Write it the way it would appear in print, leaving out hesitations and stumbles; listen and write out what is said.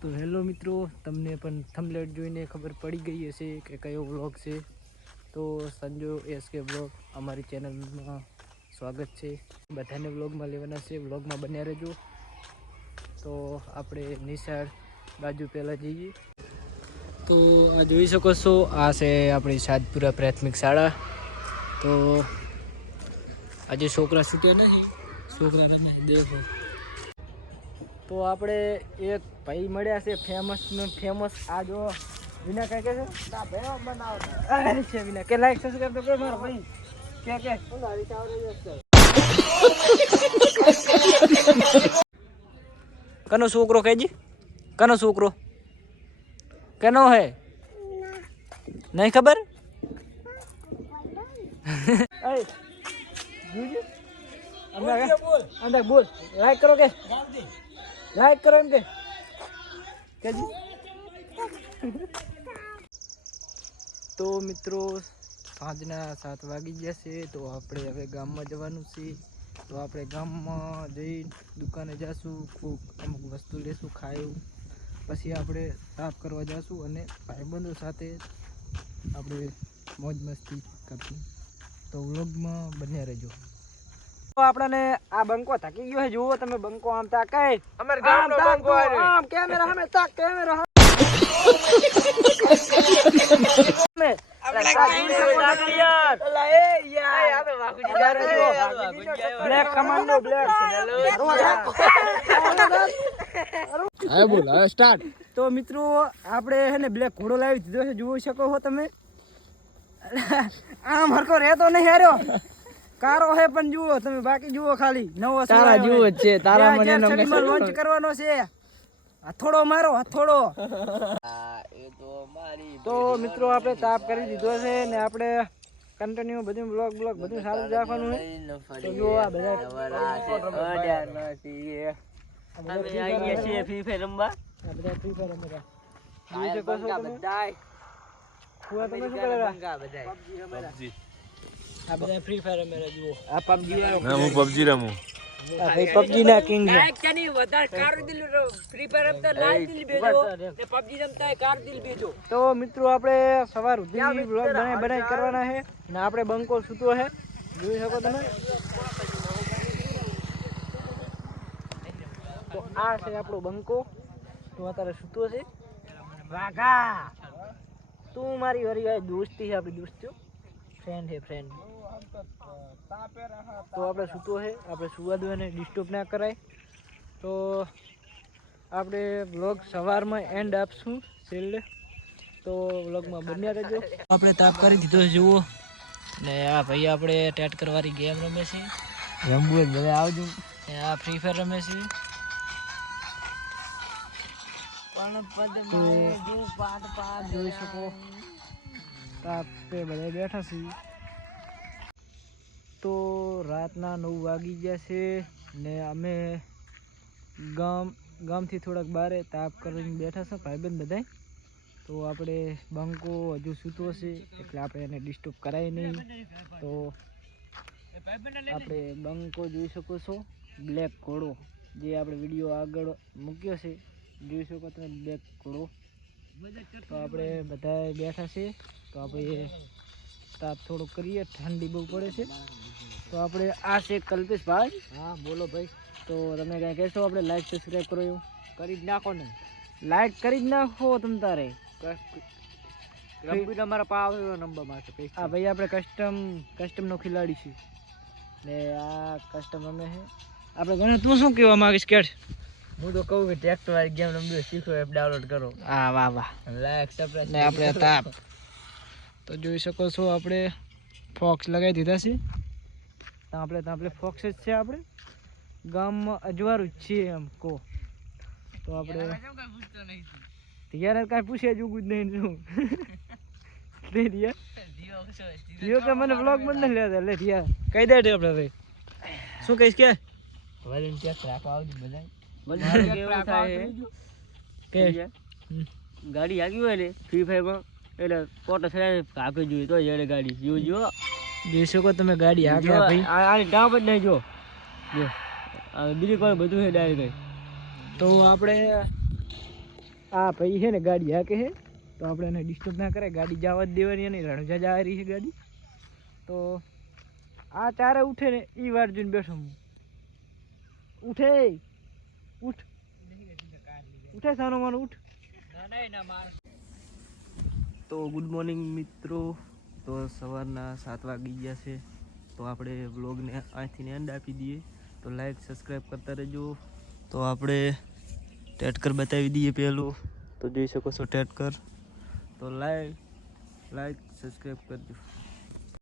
તો હેલો મિત્રો, તમને પણ થંબનેલ જોઈને ખબર પડી ગઈ હશે કે કયો વ્લોગ છે. તો સંજો એસકે વ્લોગ અમારી ચેનલમાં સ્વાગત છે. બધાને વ્લોગમાં લેવાના છે, વ્લોગમાં બન્યા રહેજો. તો આપણે નિશાળ બાજુ પહેલાં જઈએ. તો આ જોઈ શકો છો, આ છે આપણી સાદપુરા પ્રાથમિક શાળા. તો આજે છોકરા છૂટ્યા નથી, છોકરા રમે દેખો. તો આપણે એક ભાઈ મળ્યા છે ફેમસ આ જો વિના કઈ કે છે તા ભેણો બનાવતા અરે છે વિના કે લાઈક સબસ્ક્રાઇબ તો કરો મારો ભાઈ કે ઓલારી ચાવરે જશે. કનો છોકરો કહેજી, કનો છોકરો કનો હે નહીં ખબર. એ જુજી અંદર બોલ લાઈક કરો કે લાઈક કરો એમ કે તો મિત્રો સાંજના 7 વાગી ગયા છે. તો આપણે હવે ગામમાં જવાનું છે. તો આપણે ગામમાં જઈ દુકાને જઈશું, અમુક વસ્તુ લેશું ખાયું, પછી આપણે સાફ કરવા જઈશું અને ભાઈબંધો સાથે આપણે મોજ મસ્તી કરશું. તો વ્લોગમાં બન્યા રહેજો. આપણને આ બંકો થાકી ગયો છે, જુઓ તમે બંકો આમ તાકાય અમાર ગામનો બંકો આમ કેમેરા સામે તાક કેમેરા મે આપણે કાજી યાર અલા એ યાર આ તો વાકુજી બ્લેક કમાન્ડો બ્લેક હા બોલ હવે સ્ટાર્ટ. તો મિત્રો આપણે હે ને બ્લેક ઘોડો લાવી દીધો છે, જોઈ શકો છો તમે. આમ હરકો રહેતો નહીં હાર્યો કારો હે પણ જુઓ તમે, બાકી જુઓ ખાલી નવો તારા જુઓ જ છે. તારા મને લોન્ચ કરવાનો છે. હથોડો મારો હથોડો. તો મિત્રો આપણે તાપ કરી દીધો છે ને આપણે કન્ટિન્યુ બધું બ્લોગ બધું સારું રાખવાનું છે. તો જો આ બધા ફ્રી ફાયર રમવા જોઈ શકો છો તમે. તમે શું કરે આ બધા ફ્રી ફાયર રમે જુઓ. આ પબજી વાળો હું પબજી રમું. આ ભાઈ પબજી ના કિંગ છે. લાઈક ચાની વધારે કાર દિલ ફ્રી ફાયર રમતા લાઈક દિલ બેજો ને પબજી રમતા કાર દિલ બેજો. તો મિત્રો આપણે સવાર સુધી વ્લોગ બનાવી કરવાના છે ને આપણે બંકો સૂતો છે, જોઈ શકો તમે. તો આ છે આપણો બંકો, તો અત્યારે સૂતો છે. વાઘા તું મારી વરી દોસ્તી છે, આપણી દોસ્તીઓ ફ્રેન્ડ છે ફ્રેન્ડ. તો આપણે સૂતો છે, આપણે સુવા દો અને ડિસ્ટર્બ ના કરાય. તો આપણે વ્લોગ સવારમાં એન્ડ આપશું છેલ્લે. તો વ્લોગમાં બન્યા રહેજો. આપણે તાપ કરી દીધો છે જુઓ ને આ ભાઈ આપણે ટેટ કરવાની ગેમ રમે છે, રમવું જ બધા આવજો. આ ફ્રી ફાયર રમે છે. જોઈ શકો તાપે બધા બેઠા છે. તો રાતના 9 વાગી ગયા છે ને અમે ગામથી થોડાક બારે તાપ કરીને બેઠા છે ભાઈબંધ બધા. તો આપણે બંકો હજુ સૂતો છે એટલે આપણે એને ડિસ્ટર્બ કરાય નહીં. તો આપણે બંકો જોઈ શકો છો, બ્લેક ઘોડો જે આપણે વિડીયો આગળ મૂક્યો છે, જોઈ શકો તમે બ્લેક ઘોડો. તો આપણે બધા બેઠા છે. તો આપણે તાપ થોડો કરીએ, ઠંડી બહુ પડે છે. તો આપણે આ છે કલ્પેશભાઈ. હા બોલો ભાઈ. તો તમે કાંઈ કહેશો? આપણે લાઈક સબસ્ક્રાઈબ કરો એવું કરી જ નાખો ને, લાઈક કરી જ નાખો તમ તારે. અમારા પાવેલો નંબર મારશે. હા ભાઈ આપણે કસ્ટમનો ખિલાડી છે ને આ કસ્ટમ રમે છે. આપણે ગણે તું શું કહેવા માંગીશ કેટ? હું તો કહું કે ટ્રેક્ટર વાળી ગેમ રમવી શીખો, એપ ડાઉનલોડ કરો. હા વાહ વાહ. લાઈક સબસ્ક્રાઇબ ને આપણે તાપ. તો જોઈ શકો છો આપણે ફોક્સ લગાવી દીધા છે. આપણે ફોક્સ જ છે. આપણે ગામમાં અજવાળું જ છીએ એમ કહો તો. આપણે ત્યારે કાંઈ પૂછે જુગું જ નહીં શું જીઓ કે મને બ્લોગ બંધ નથી લેતા. એટલે રિયા કહી દે આપણે ભાઈ શું કહીશ કે વોલન્ટિયર રાખવા આવજો બધા. કેવું થાય કે ગાડી આગી હોય ને ફ્રી ફાયરમાં એટલે ફોટો સડાવીને કાપી જોઈએ તો જડે ગાડી જો જોઈ શકો તમે. ગાડી આગળ ભાઈ આની ડામ જ નહીં જો બીજું કોઈ બધું છે ડાયરેક્ટ. તો આપણે આ ભાઈ છે ને ગાડી હાકે છે, તો આપણે એને ડિસ્ટર્બ ના કરે, ગાડી જવા જ દેવાની નહીં, રણજા જવા રહી છે ગાડી. તો આ ચારે ઉઠે ને એ વાર જોઈને બેઠો હું. ઉઠે ઉઠ ઉઠે સાનો માનો ઉઠ. તો ગુડ મોર્નિંગ મિત્રો. તો સવારના 7 વાગી ગયા છે. તો આપણે વ્લોગને અહીંથી એન્ડ આપી દઈએ. તો લાઈક સબસ્ક્રાઈબ કરતા રહેજો. તો આપણે ટેટકર બતાવી દઈએ પહેલું. તો જોઈ શકો છો ટેટકર. તો લાઈક સબસ્ક્રાઈબ કરજો.